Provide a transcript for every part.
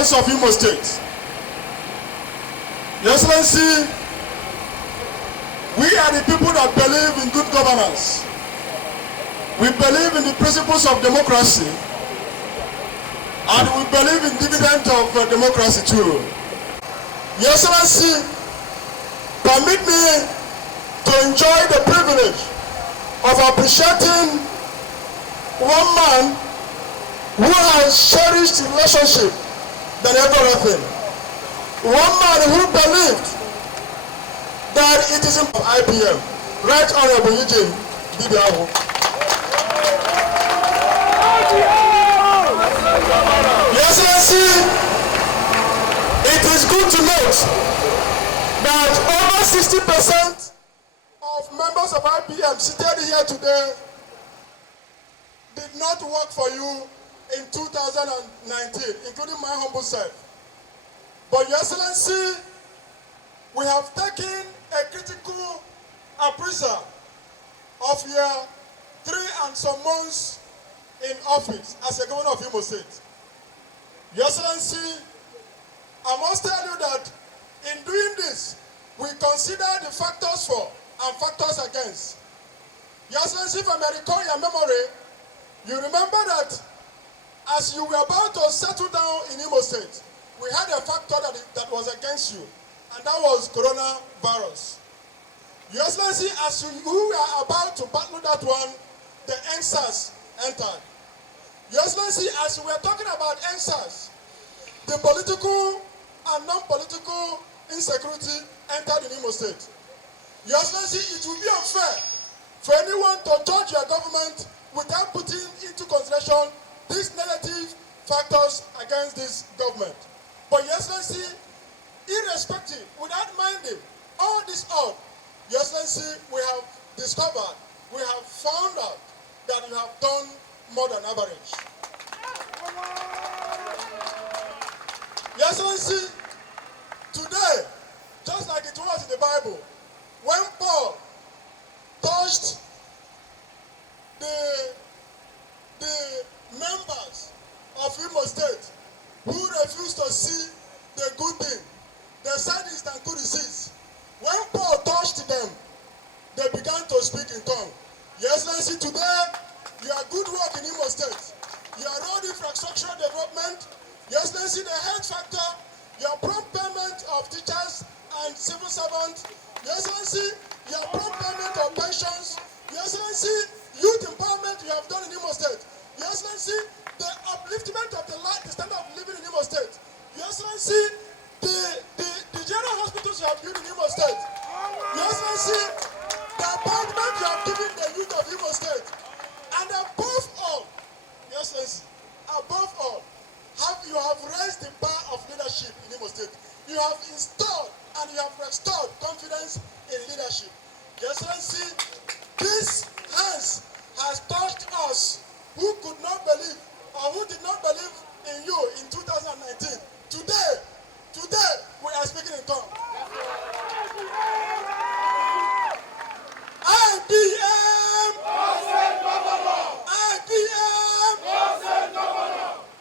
governance of Imo State. Your Excellency, we are the people that believe in good governance. We believe in the principles of democracy, and we believe in dividend of democracy too. Your Excellency, permit me to enjoy the privilege of appreciating one man who has cherished relationship than everything. One man who believed that it is in IPM. Right Honorable Eugene Dibiagwu. Your Excellency, it is good to note that over 60% of members of IPM seated here today did not work for you in 2019, including my humble self. But Your Excellency, we have taken a critical appraisal of your 3 and some months in office as a governor of Imo State. Your Excellency, I must tell you that in doing this, we consider the factors for and factors against. Your Excellency, if I may recall your memory, you remember that as you were about to settle down in Imo State, we had a factor that was against you, and that was coronavirus. Your Excellency, as you were about to battle that one, the NSAS entered. Your Excellency, as we were talking about NSAS, the political and non-political insecurity entered in Imo State. Your Excellency, it will be unfair for anyone to judge your government without putting into consideration these negative factors against this government. But Your Excellency, irrespective, without minding all this out, Your Excellency, we have discovered, we have found out that you have done more than average. Your Excellency, today, just like it was in the Bible, when Paul touched the members of Imo State who refused to see the good thing, the sadist and good disease, when Paul touched them, they began to speak in tongues. Your Excellency, today, your good work in Imo State, your road infrastructure development, Your Excellency, the health factor, your prompt payment of teachers and civil servants, Your Excellency, your prompt payment of pensions, Your Excellency, youth empowerment you have done in Imo State, Your Excellency, the upliftment of the standard of living in Imo State, Your Excellency, the general hospitals you have built in Imo State, Your Excellency, the appointment you have given the youth of Imo State, and above all, Your Excellency, above all, you have raised the bar of leadership in Imo State. You have installed and you have restored confidence in leadership. Your Excellency, this has touched us who could not believe or who did not believe in you in 2019. Today, we are speaking in tongues. IPM! IPM!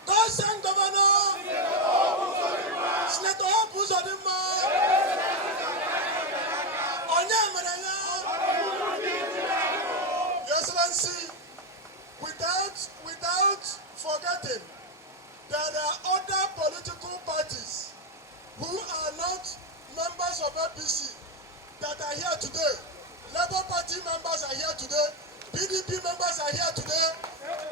Consent Governor! Senator Uzodimma! Your Excellency, without forgetting, there are other political parties who are not members of APC that are here today. Labour Party members are here today. PDP members are here today.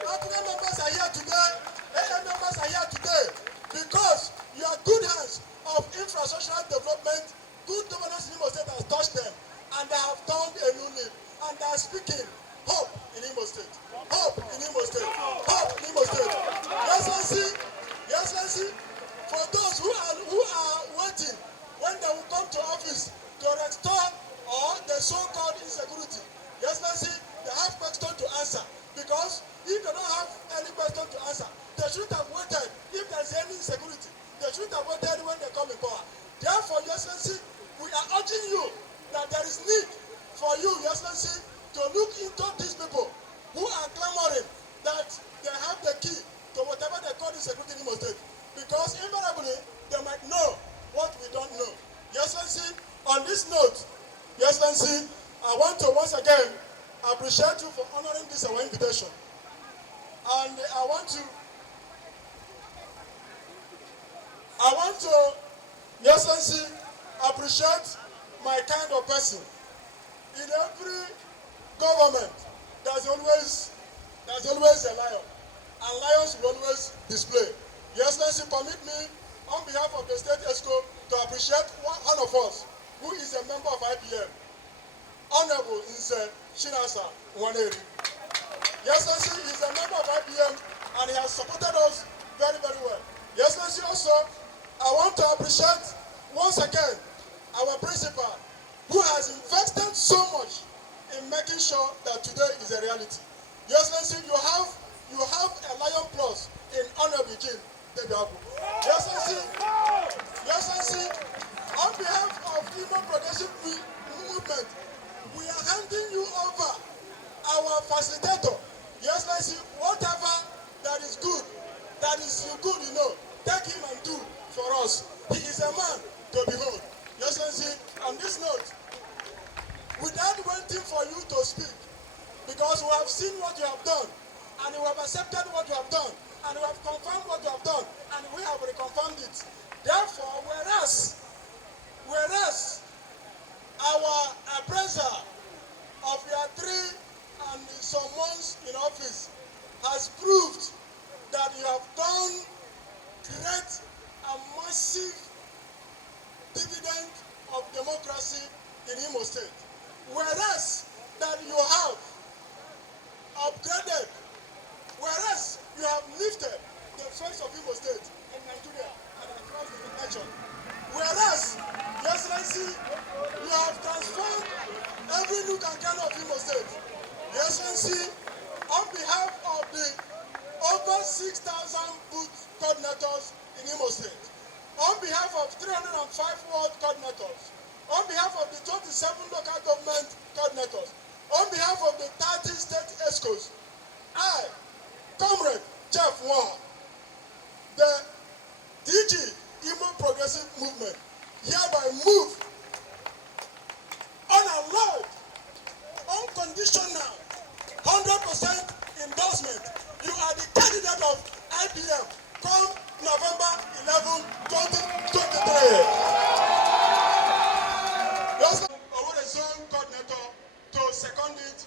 African members are here today. AM members are here today because your good hands of infrastructural development, good governance in Imo State has touched them, and they have turned a new leaf, and they are speaking hope in Imo State. Hope in Imo State. Hope in Imo State. Your Excellency, for those who are waiting when they will come to office to restore or the so-called insecurity, Your Excellency, they have questions to answer, because if they don't have any question to answer, they should have waited. If there's any insecurity, they should have waited when they come in power. Therefore, Your Excellency, we are urging you that there is need for you, Your Excellency, to look into these people who are clamoring that Excellency, I want to once again appreciate you for honoring this our invitation. And I want to, Your Excellency, appreciate my kind of person. In every government, there's always a lion, and lions will always display. Your Excellency, permit me, on behalf of the State ESCO, to appreciate one of us who is a member of IPM, Honorable Nse Chinasa Nwaneri. Your Excellency is a member of IPM, and he has supported us very, very well. Your Excellency, also, I want to appreciate once again our principal, who has invested so much in making sure that today is a reality. Your Excellency, you have a Lion Plus in Honorable Eugene Dibiagwu. Your Excellency, on behalf of Imo Progressive Movement, we are handing you over our facilitator. Your Excellency, whatever that is good, take him and do for us. He is a man to behold. Your Excellency, on this note, without waiting for you to speak, because we have seen what you have done, and we have accepted what you have done, and we have confirmed what you have done, and we have reconfirmed it. Therefore, whereas our appraiser of your 3 and some months in office has proved that you have done great and massive dividend of democracy in Imo State. Whereas that you have upgraded, whereas you have lifted the face of Imo State in Nigeria and across the nation. Whereas, Your Excellency, you have transformed every nook and corner of Imo State. Your Excellency, on behalf of the over 6,000 booth coordinators in Imo State, on behalf of 305 ward coordinators, on behalf of the 27 local government coordinators, on behalf of the 30 state ESCOs, I, Comrade Jeff Wah, the DG Imo Progressive Movement, hereby move unallowed, unconditional, 100% endorsement. You are the candidate of IPM come November 11, 2023. Award a zone coordinator to second it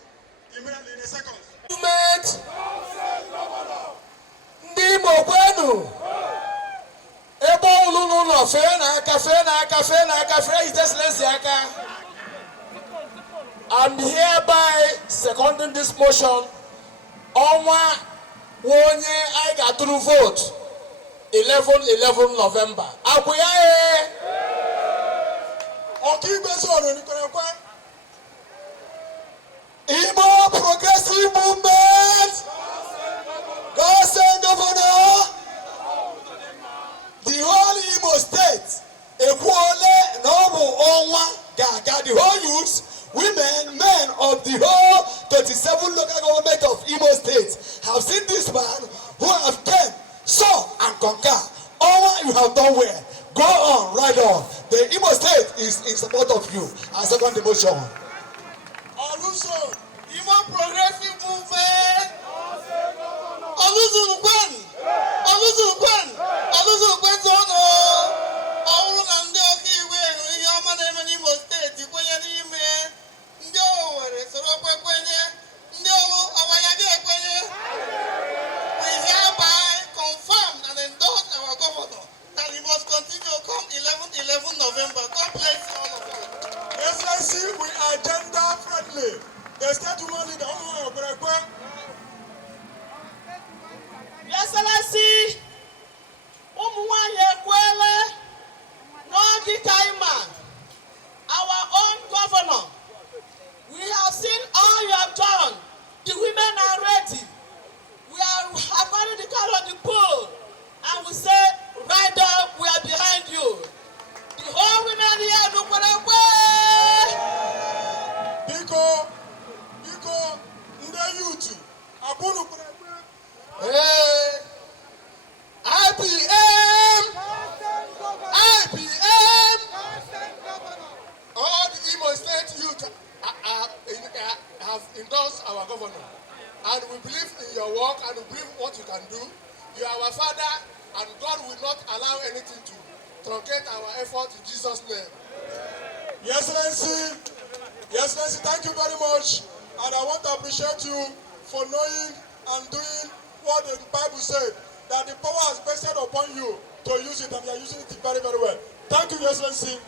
immediately in a second. Movement. Ndi Imo kwenu. Ebo ululu fe na aka His Excellency aka. I'm hereby seconding this motion. Onwa wonye I got to vote 11 November. Abuya Imo Progressive Movement. God send governor. The whole Imo State. Equally noble onwa gaga. The whole youths, women, men of the whole 37 local government of Imo State have seen this man who have came, saw and conquer. Onwa, you have done well. Go on, right on. The Imo State is in support of you. I second the motion. Also, Imo Progressive Movement. Oluzukwen zono. Ọrụ na ndị ọka iwe ihe ọma na-eme n'Imo steeti kwenye n'ime ndị Owerri soro kwenye ndị ọrụ ọwaya ga-ekwenye. We hereby confirm and endorse our governor that he must continue come 11 November. God bless all of us. Excellency, we are gender friendly. The state woman leader, Your Excellency, ụmụ nwanyị ekwe have endorsed our governor, and we believe in your work and we believe what you can do. You are our father, and God will not allow anything to truncate our effort in Jesus' name. Your Excellency, thank you very much. And I want to appreciate you for knowing and doing what the Bible said, that the power has vested upon you to use it, and you are using it very, very well. Thank you, Your Excellency.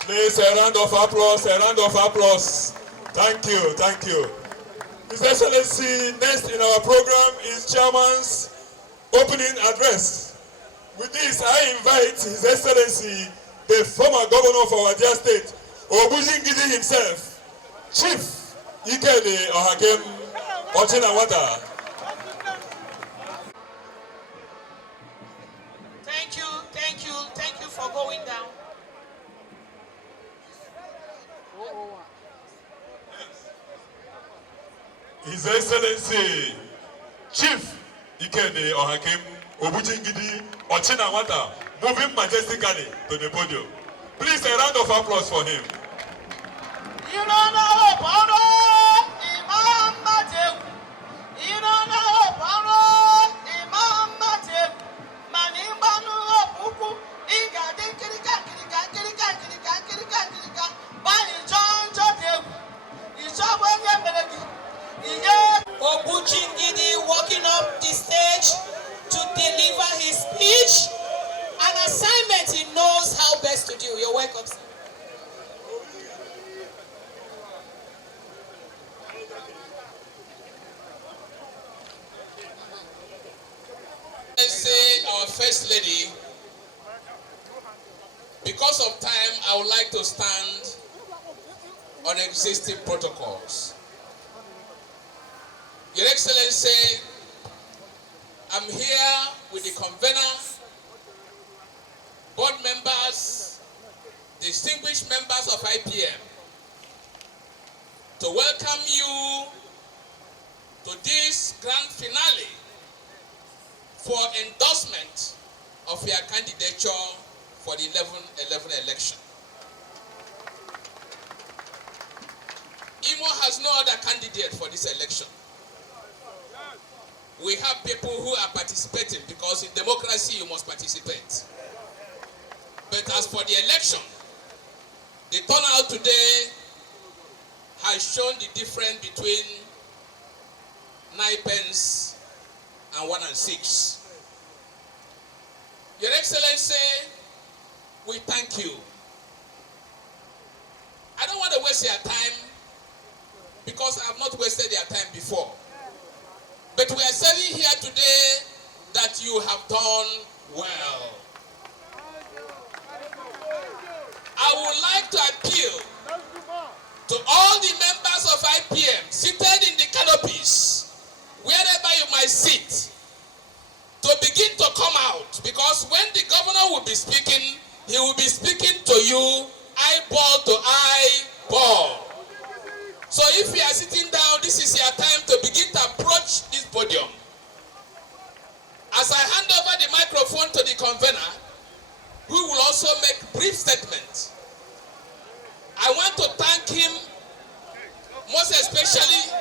Please, a round of applause, a round of applause. Thank you, thank you. His Excellency, next in our program is Chairman's opening address. With this, I invite His Excellency, the former governor of our dear state, Obujingidi himself, Chief Ikede Ohakem Ochinawata. Thank you for going down. His Excellency, Chief Ikede Ohakem Obujingidi Ochinawata, moving majestically to the podium. Please, a round of applause for him. Obujingidi walking up the stage to deliver his speech. An assignment he knows how best to do. You're welcome, sir. Say our First Lady, because of time, I would like to stand on existing protocols. Your Excellency, I'm here with the convener, board members, distinguished members of IPM, to welcome you to this grand finale for endorsement of your candidature for the 11-11 election. Imo has no other candidate for this election. We have people who are participating because in democracy you must participate. But as for the election, the turnout today has shown the difference between 9 pence and 1 and 6. Your Excellency, we thank you. I don't want to waste your time because I have not wasted your time before. But we are saying here today that you have done well. I would like to appeal to all the members of IPM seated in the canopies, wherever you might sit, to begin to come out, because when the governor will be speaking, he will be speaking to you eyeball to eyeball. So if you are sitting down, this is your time to begin to approach this podium. As I hand over the microphone to the convener, who will also make brief statement, I want to thank him, most especially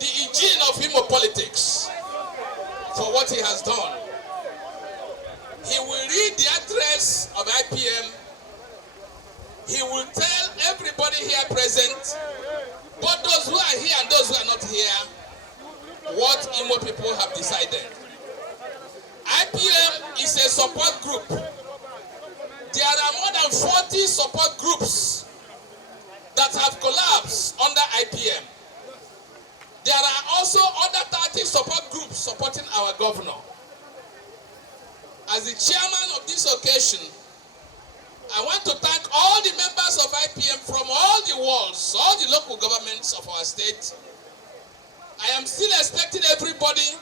the Eugene of Imo politics, for what he has done. He will read the address of IPM. He will tell everybody here present, both those who are here and those who are not here, what Imo people have decided. IPM is a support group. There are more than 40 support groups that have collapsed under IPM. There are also other 30 support groups supporting our governor. As the chairman of this occasion, I want to thank all the members of IPM from all the wards, all the local governments of our state. I am still expecting everybody,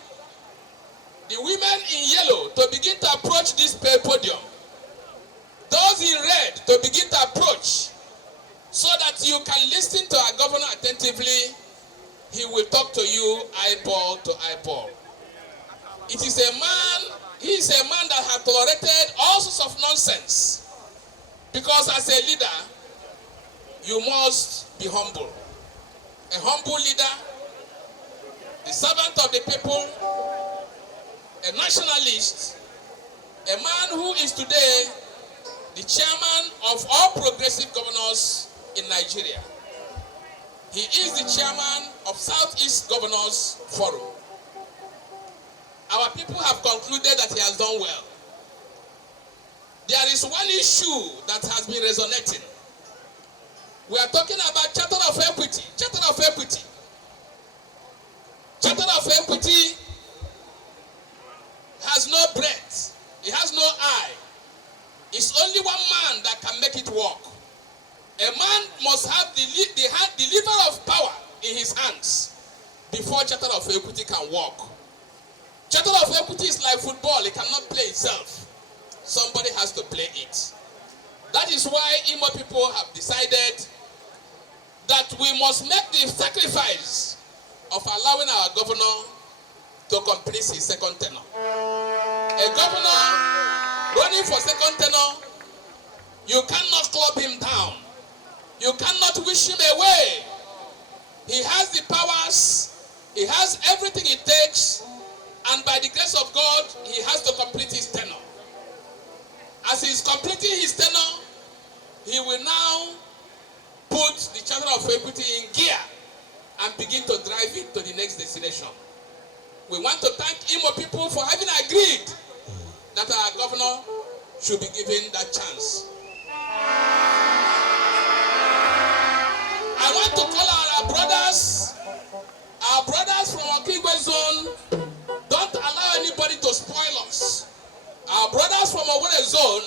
the women in yellow, to begin to approach this podium. Those in red to begin to approach, so that you can listen to our governor attentively. He will talk to you eyeball to eyeball. He is a man that has tolerated all sorts of nonsense. Because as a leader, you must be humble. A humble leader, the servant of the people, a nationalist, a man who is today the chairman of all progressive governors in Nigeria. He is the chairman of Southeast Governors Forum. Our people have concluded that he has done well. There is one issue that has been resonating. We are talking about Charter of Equity. Charter of Equity. Charter of Equity has no breadth. It has no eye. It's only one man that can make it work. A man must have the lever of power in his hands before Charter of Equity can work. Charter of Equity is like football. It cannot play itself. Somebody has to play it. That is why Imo people have decided that we must make the sacrifice of allowing our governor to complete his second tenure. A governor running for second tenure, you cannot club him down. You cannot wish him away. He has the powers. He has everything it takes. And by the grace of God, he has to complete his tenure. As he is completing his tenure, he will now put the Charter of Equity in gear and begin to drive it to the next destination. We want to thank Imo people for having agreed that our governor should be given that chance. I want to call our brothers from Okigwe zone. Don't allow anybody to spoil us. Our brothers from Owerri zone,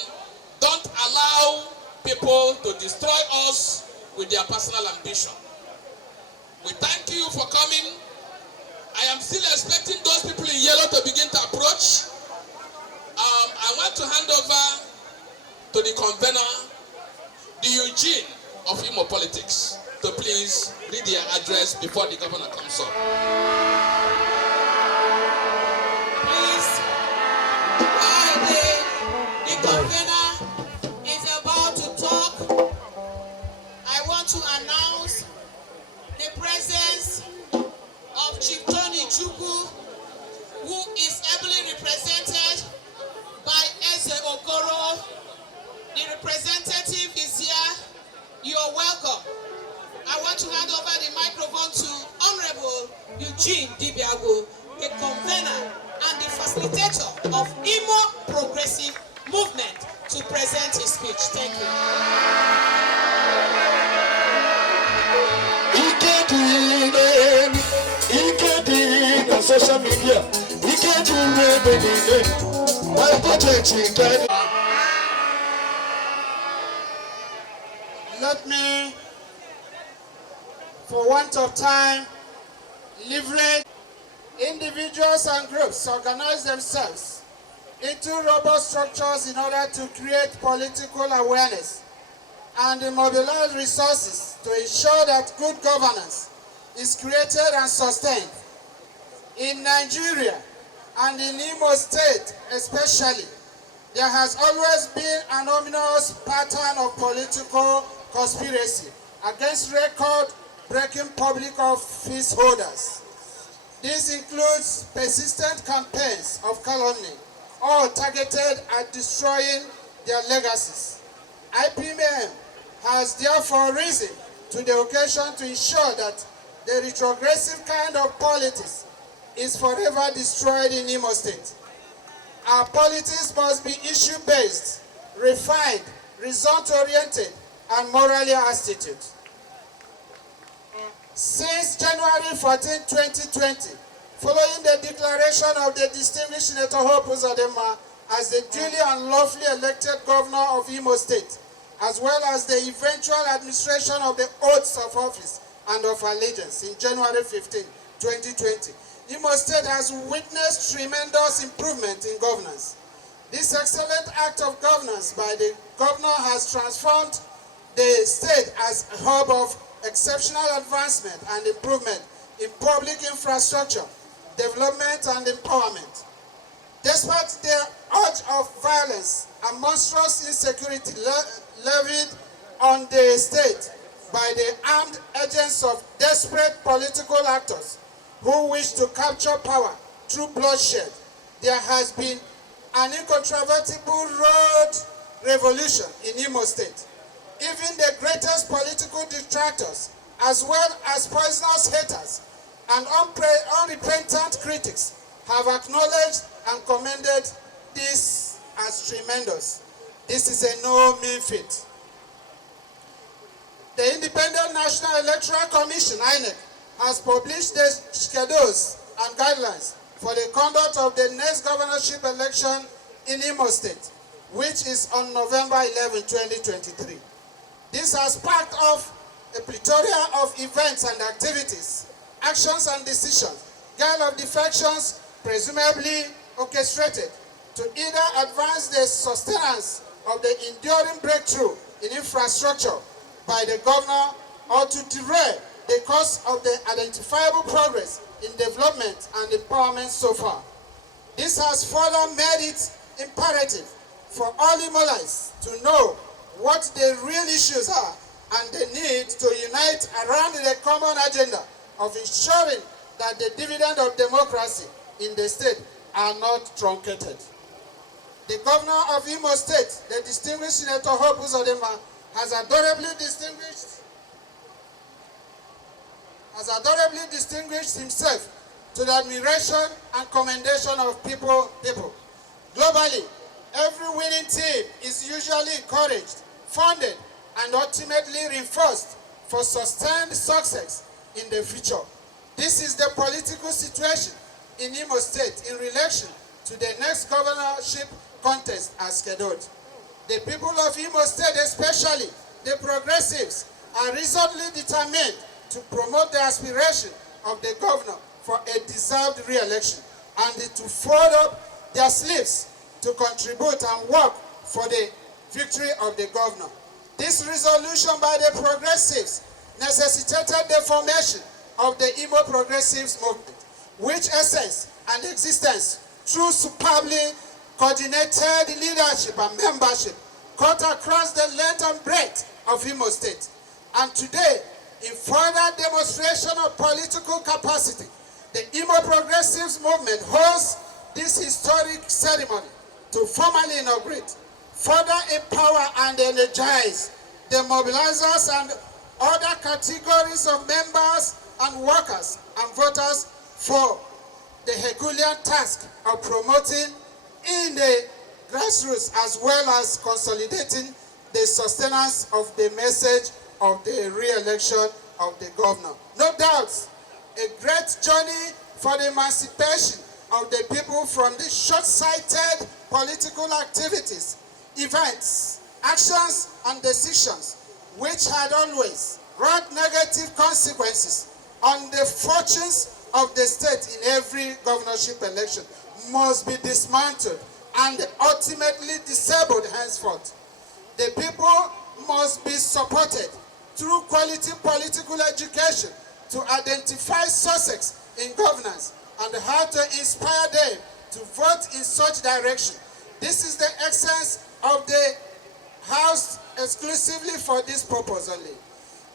don't allow people to destroy us with their personal ambition. We thank you for coming. I am still expecting those people in yellow to begin to approach. I want to hand over to the convener, the Eugene of Imo Politics, to please read their address before the governor comes up. Please, while the convener is about to talk, I want to announce the presence of Chief Tony Chukwu, who is ably represented by Eze Okoro. The representative is here. You are welcome. I want to hand over the microphone to Honorable Eugene Dibiagwu, the convener and the facilitator of Imo Progressive Movement, to present his speech. Thank you. Social media, we can't do everything. Let me, for want of time, leverage individuals and groups organize themselves into robust structures in order to create political awareness and mobilize resources to ensure that good governance is created and sustained. In Nigeria and in Imo State especially, there has always been an ominous pattern of political conspiracy against record-breaking public office holders. This includes persistent campaigns of calumny, all targeted at destroying their legacies. IPM has therefore risen to the occasion to ensure that the retrogressive kind of politics is forever destroyed in Imo State. Our politics must be issue-based, refined, result-oriented, and morally astute. Since January 14, 2020, following the declaration of the distinguished Senator Hope Uzodimma as the duly and lawfully elected governor of Imo State, as well as the eventual administration of the oaths of office and of allegiance in January 15, 2020, Imo State has witnessed tremendous improvement in governance. This excellent act of governance by the governor has transformed the state as a hub of exceptional advancement and improvement in public infrastructure, development and empowerment. Despite the urge of violence and monstrous insecurity levied on the state by the armed agents of desperate political actors who wish to capture power through bloodshed. There has been an incontrovertible road revolution in Imo State. Even the greatest political detractors, as well as poisonous haters and unrepentant critics, have acknowledged and commended this as tremendous. This is a no mean feat. The Independent National Electoral Commission, INEC, has published the schedules and guidelines for the conduct of the next governorship election in Imo State, which is on November 11, 2023. This has sparked off a plethora of events and activities, actions and decisions, gale of defections presumably orchestrated to either advance the sustenance of the enduring breakthrough in infrastructure by the governor or to derail the course of the identifiable progress in development and empowerment so far. This has further made it imperative for all Imolites to know what the real issues are and the need to unite around the common agenda of ensuring that the dividend of democracy in the state are not truncated. The governor of Imo State, the distinguished Senator Uzodimma, has adorably distinguished himself to the admiration and commendation of people. Globally, every winning team is usually encouraged, funded, and ultimately reinforced for sustained success in the future. This is the political situation in Imo State in relation to the next governorship contest as scheduled. The people of Imo State, especially the progressives, are resolutely determined to promote the aspiration of the governor for a deserved re-election and to fold up their sleeves to contribute and work for the victory of the governor. This resolution by the progressives necessitated the formation of the Imo Progressive Movement, which essence and existence through superbly coordinated leadership and membership cut across the length and breadth of Imo State. And today, in further demonstration of political capacity, the Imo Progressive Movement hosts this historic ceremony to formally inaugurate, further empower and energize the mobilizers and other categories of members and workers and voters for the Herculean task of promoting in the grassroots as well as consolidating the sustenance of the message of the re-election of the governor. No doubt, a great journey for the emancipation of the people from the short-sighted political activities, events, actions, and decisions which had always brought negative consequences on the fortunes of the state in every governorship election must be dismantled and ultimately disabled henceforth. The people must be supported through quality political education to identify success in governance and how to inspire them to vote in such direction. This is the essence of the House exclusively for this purpose only.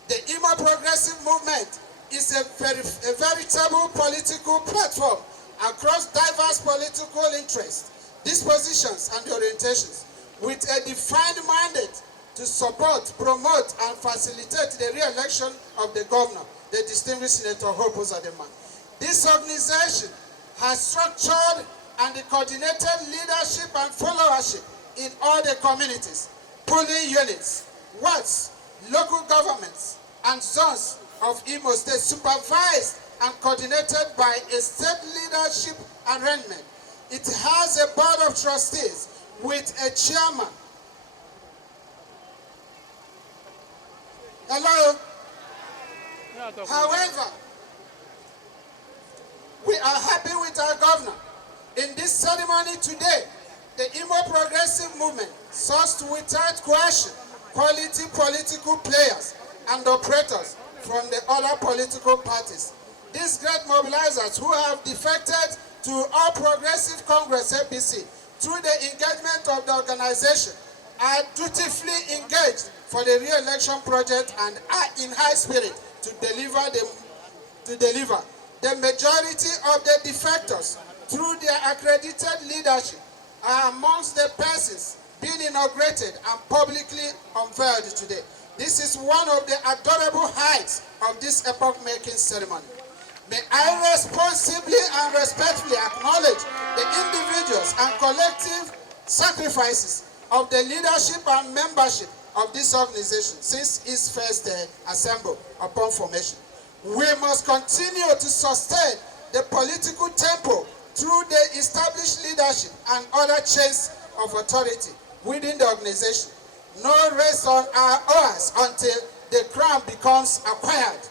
The Imo Progressive Movement is a veritable political platform across diverse political interests, dispositions, and orientations, with a defined mandate to support, promote, and facilitate the re-election of the governor, the distinguished Senator Uzodimma. This organization has structured and coordinated leadership and followership in all the communities, polling units, wards, local governments, and zones of Imo State, supervised and coordinated by a state leadership arrangement. It has a board of trustees with a chairman. Hello? However, we are happy with our governor. In this ceremony today, the Imo Progressive Movement sourced without question quality political players and operators from the other political parties. These great mobilizers who have defected to All Progressive Congress APC through the engagement of the organization are dutifully engaged for the re-election project and are in high spirit to deliver. The majority of the defectors, through their accredited leadership, are amongst the persons being inaugurated and publicly unveiled today. This is one of the adorable heights of this epoch-making ceremony. May I responsibly and respectfully acknowledge the individuals and collective sacrifices of the leadership and membership of this organization since its first assembled upon formation. We must continue to sustain the political tempo through the established leadership and other chains of authority within the organization. No rest on our oars until the crown becomes acquired.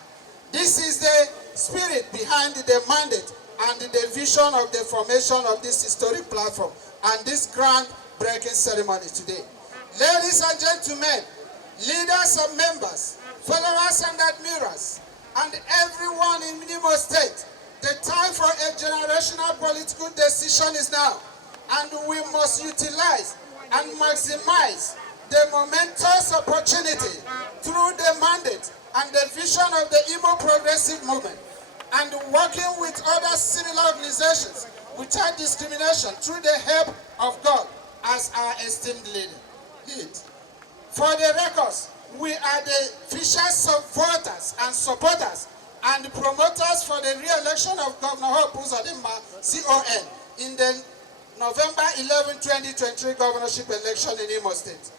This is the spirit behind the mandate and the vision of the formation of this historic platform and this ground-breaking ceremony today. Ladies and gentlemen, leaders and members, followers and admirers, and everyone in Imo State, the time for a generational political decision is now, and we must utilize and maximize the momentous opportunity through the mandate and the vision of the Imo Progressive Movement, and working with other similar organizations without discrimination through the help of God as our esteemed lead. For the records, we are the official voters and supporters and promoters for the re-election of Governor Uzodimma, CON, in the November 11, 2023 governorship election in Imo State.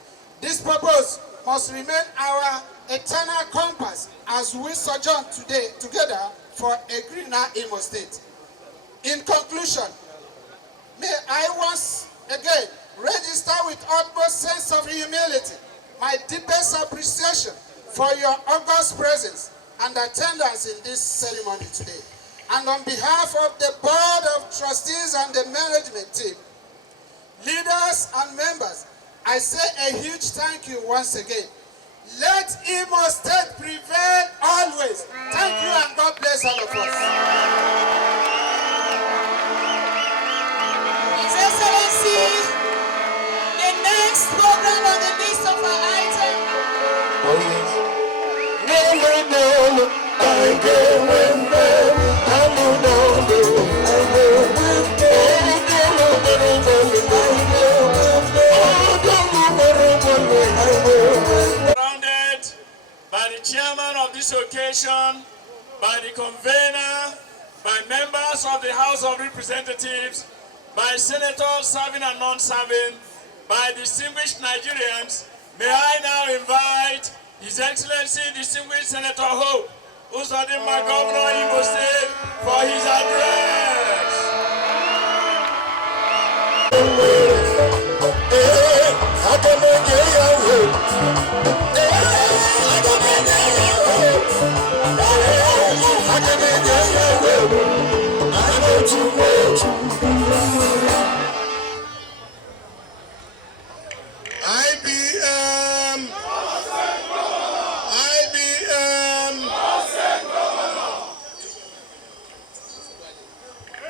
This purpose must remain our eternal compass as we sojourn today together for a greener Imo State. In conclusion, may I once again register with utmost sense of humility my deepest appreciation for your august presence and attendance in this ceremony today. And on behalf of the Board of Trustees and the management team, leaders and members, I say a huge thank you once again. Let Imo State prevail always. Thank you and God bless all of us. His Excellency, the next program on the list of our item. Oh yes. No, I go when Surrounded by the chairman of this occasion, by the convener, by members of the House of Representatives, by senators serving and non-serving, by distinguished Nigerians, may I now invite His Excellency Distinguished Senator Hope Uzodimma, Governor Imo State, for his address. IBM,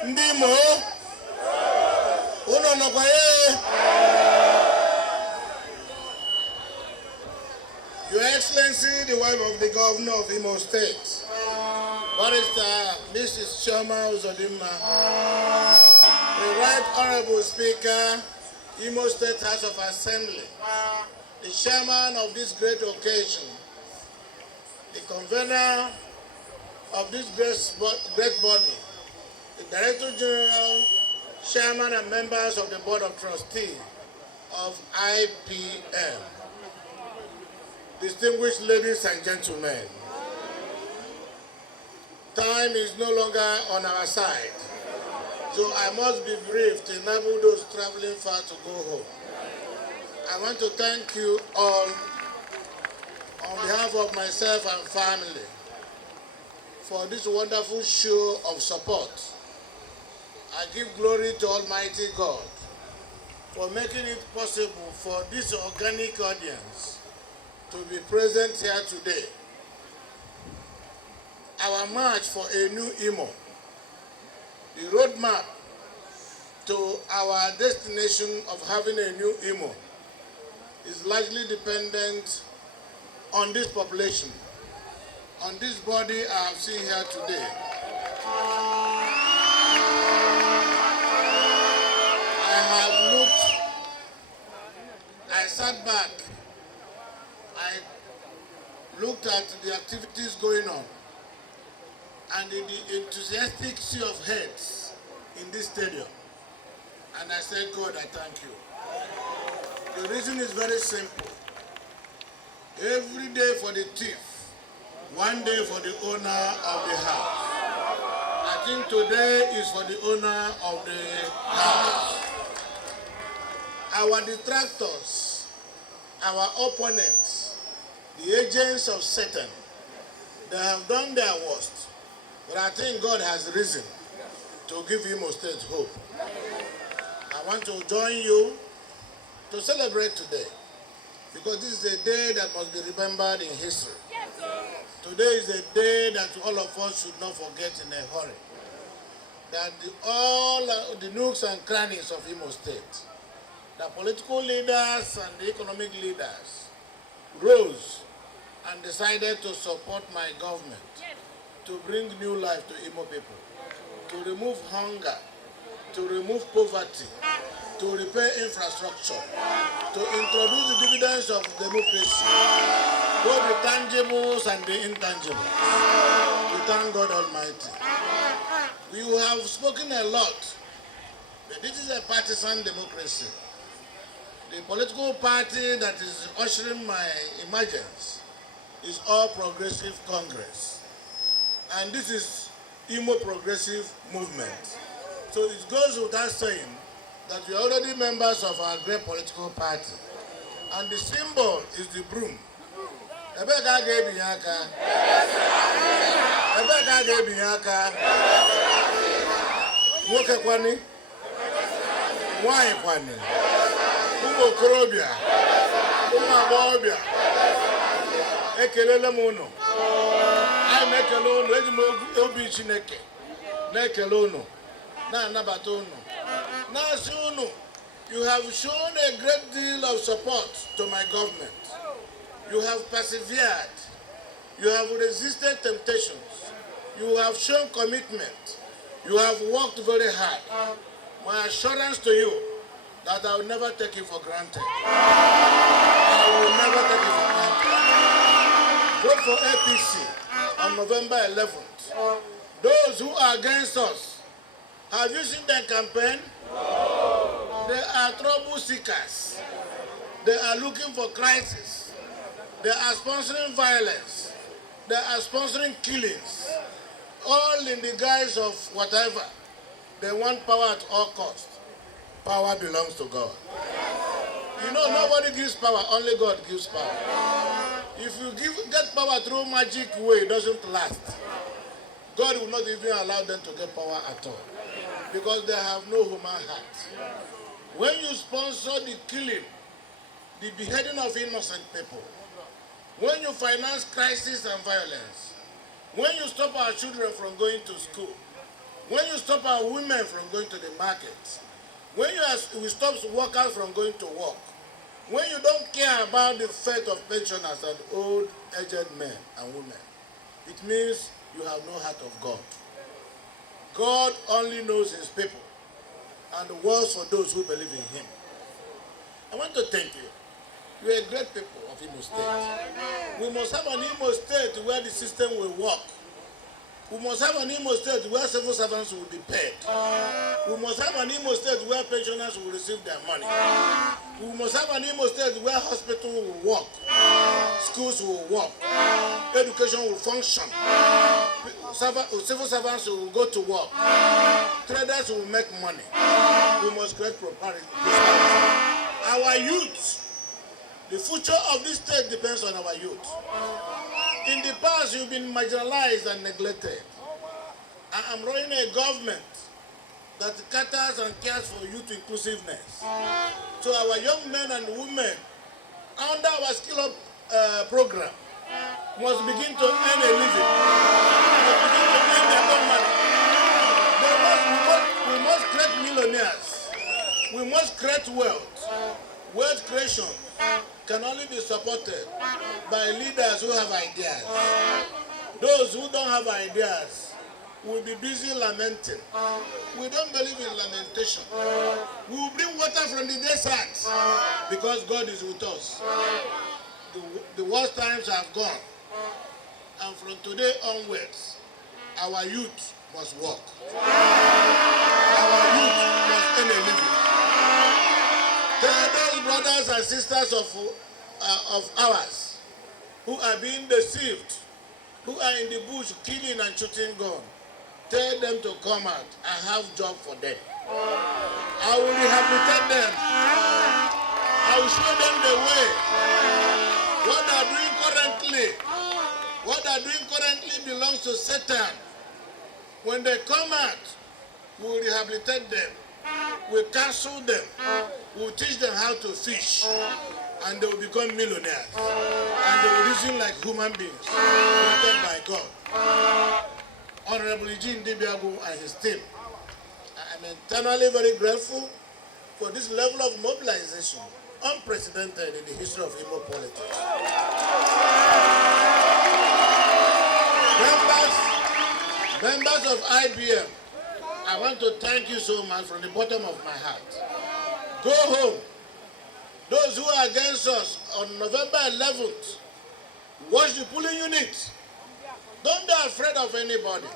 Ndi Imo, uno nokwaye. Your Excellency, the wife of the Governor of Imo State, Barrister Mrs. Chioma Uzodimma, the Right Honorable Speaker, Imo State House of Assembly, the chairman of this great occasion, the convener of this great body, the Director General, Chairman and members of the Board of Trustees of IPM, distinguished ladies and gentlemen, time is no longer on our side, so I must be brief to enable those traveling far to go home. I want to thank you all on behalf of myself and family for this wonderful show of support. I give glory to Almighty God for making it possible for this organic audience to be present here today. Our march for a new Imo, the roadmap to our destination of having a new Imo, is largely dependent on this population, on this body I have seen here today. I sat back, I looked at the activities going on and the enthusiastic sea of heads in this stadium. And I said, God, I thank you. The reason is very simple. Every day for the thief, one day for the owner of the house. I think today is for the owner of the house. Our detractors, our opponents, the agents of Satan, they have done their worst. But I think God has risen to give Imo State hope. I want to join you to celebrate today, because this is a day that must be remembered in history. Today is a day that all of us should not forget in a hurry. That all the nooks and crannies of Imo State, the political leaders and the economic leaders rose and decided to support my government to bring new life to Imo people, to remove hunger, to remove poverty, to repair infrastructure, to introduce the dividends of democracy, both the tangibles and the intangibles. We thank God Almighty. We have spoken a lot, but this is a partisan democracy. The political party that is ushering my emergence is All Progressive Congress. And this is Imo Progressive Movement. So it goes without saying that we are already members of our great political party. And the symbol is the broom. Ebeka ga-ebinyaka. Ebeka ga-ebinyaka. Nwoke kwani? Nwanyị kwani? Ụmụ okorobịa, ụmụ agbọghọbịa, ekelele m unu. Anyị na-ekele unu, eji m obi Chineke na-ekele unu, na-anabata unu. Na-asị unu, you have shown a great deal of support to my government. You have persevered. You have resisted temptations. You have shown commitment. You have worked very hard. My assurance to you that I will never take it for granted. I will never take it for granted. Vote for APC on November 11th. Those who are against us, have you seen their campaign? They are trouble seekers. They are looking for crisis. They are sponsoring violence. They are sponsoring killings. All in the guise of whatever. They want power at all costs. Power belongs to God. You know, nobody gives power, only God gives power. If you get power through magic way, it doesn't last. God will not even allow them to get power at all, because they have no human heart. When you sponsor the killing, the beheading of innocent people, when you finance crisis and violence, when you stop our children from going to school, when you stop our women from going to the market, when we stop workers from going to work, when you don't care about the fate of pensioners and old aged men and women, it means you have no heart of God. God only knows his people and works for those who believe in him. I want to thank you. You are a great people of Imo State. We must have an Imo State where the system will work. We must have an Imo State where civil servants will be paid. We must have an Imo State where pensioners will receive their money. We must have an Imo State where hospitals will work, schools will work, education will function, civil servants will go to work, traders will make money. We must create prosperity. Our youth, the future of this state depends on our youth. In the past, you've been marginalized and neglected. I am running a government that caters and cares for youth inclusiveness. So our young men and women, under our skill up program, must begin to earn a living, must begin to earn their own money. We must create millionaires. We must create wealth. Wealth creation can only be supported by leaders who have ideas. Those who don't have ideas will be busy lamenting. We don't believe in lamentation. We will bring water from the desert because God is with us. The worst times have gone. And from today onwards, our youth must work. Our youth must earn a living. Tell those brothers and sisters of ours who are being deceived, who are in the bush killing and shooting gun, tell them to come out. I have job for them. I will rehabilitate them. I will show them the way. What they are doing currently belongs to Satan. When they come out, we will rehabilitate them. We will counsel them. We will teach them how to fish. And they will become millionaires. And they will reason like human beings, created by God. Honorable Eugene Dibiagwu and his team, I am eternally very grateful for this level of mobilization, unprecedented in the history of Imo politics. Members of IPM, I want to thank you so much from the bottom of my heart. Go home. Those who are against us on November 11th, watch the polling unit. Don't be afraid of anybody.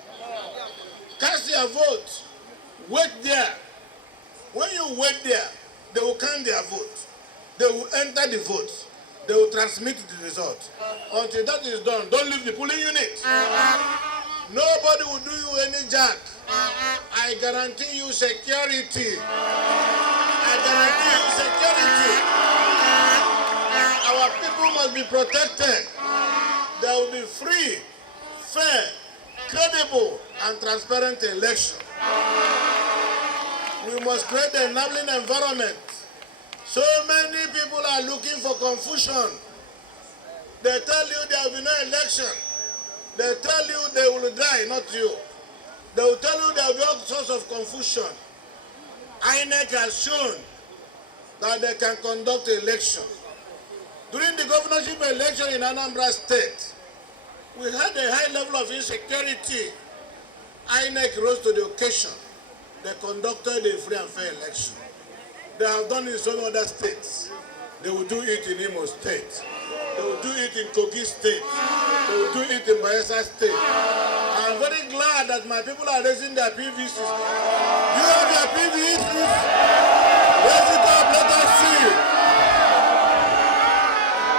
Cast your vote. Wait there. When you wait there, they will count their vote. They will enter the vote. They will transmit the result. Until that is done, don't leave the polling unit. Nobody will do you any jack. I guarantee you security. I guarantee you security. Our people must be protected. There will be free, fair, credible, and transparent election. We must create an enabling environment. So many people are looking for confusion. They tell you there will be no election. They tell you they will die, not you. They will tell you there will be all sorts of confusion. INEC has shown that they can conduct election. During the governorship election in Anambra State, we had a high level of insecurity. INEC rose to the occasion. They conducted a free and fair election. They have done it in some other states. They will do it in Imo State. They will do it in Kogi State. They will do it in Bayelsa State. I am very glad that my people are raising their PVCs. Do you have your PVCs? Raise it up, let us see.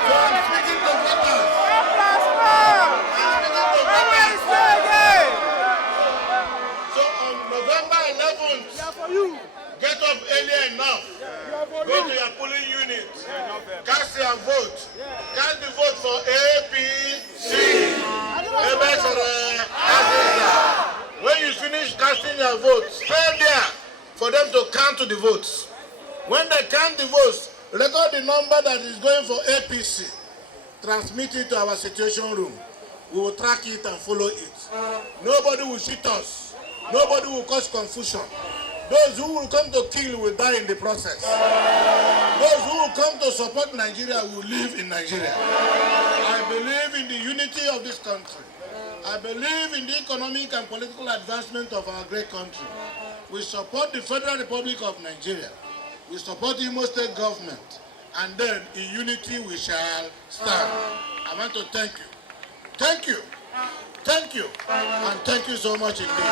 So I'm speaking to voters. So on November 11th, get up early enough. Go to your polling unit. Cast your vote. Cast the vote for APC. When you finish casting your vote, stay there for them to count the votes. When they count the votes, record the number that is going for APC. Transmit it to our situation room. We will track it and follow it. Nobody will cheat us. Nobody will cause confusion. Those who will come to kill will die in the process. Those who will come to support Nigeria will live in Nigeria. I believe in the unity of this country. I believe in the economic and political advancement of our great country. We support the Federal Republic of Nigeria. We support the Imo State government. And then in unity we shall stand. I want to thank you. Thank you. Thank you. And thank you so much indeed.